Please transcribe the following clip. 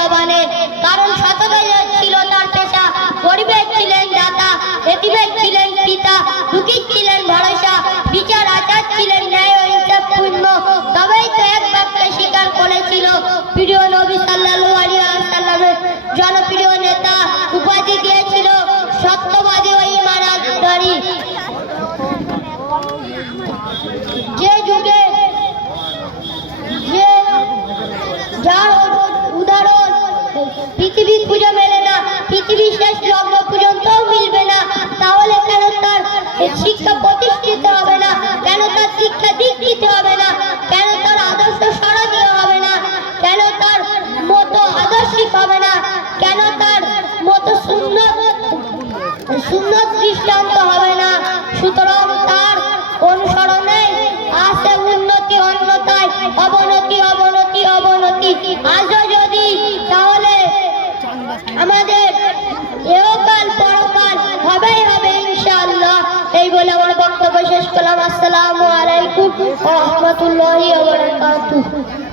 জবানে, কারণ শতদয়া ছিল তার পেশা, গরিবের ছিলেন দাতা, এতিমের ছিলেন পিতা, দুঃখীর ছিলেন ভরসা, বিচার আচার ছিলেন ন্যায় ও ইনসাফপূর্ণ। তবেই তো এক বাক্যে স্বীকার করেছিল প্রিয় নবী সাল্লাল্লাহু আলাইহি ওয়াসাল্লামের জনপ্রিয় নেতা, উপাধি দিয়েছিল সত্যবাদী ও ঈমানদারি। যে যুগে যার উদাহরণ পৃথিবী খুঁজে মেলে না, পৃথিবী শেষ লগ্ন পর্যন্তও মিলবে না, তাহলে কেন তার শিক্ষা প্রতিষ্ঠিত হবে না, কেন তার শিক্ষা দীক্ষিত হবে না, কেন তার আদর্শ স্মরণীয় হবে না, কেন তার মতো আদর্শিক হবে না, কেন তার মতো সুন্নত দৃষ্টান্ত হবে না। সুতরাং তার অনুসরণে আছে উন্নতি, অন্যথায় অবনতি, অবনতি, অবনতি। আজও যদি, তাহলে আমাদের এহকাল পরকাল হবেই হবে ইনশাআল্লাহ। এই বলে আমার বক্তব্য শেষ করলাম। আসসালামু আলাইকুম ওয়া রাহমাতুল্লাহি ওয়া বারাকাতুহু।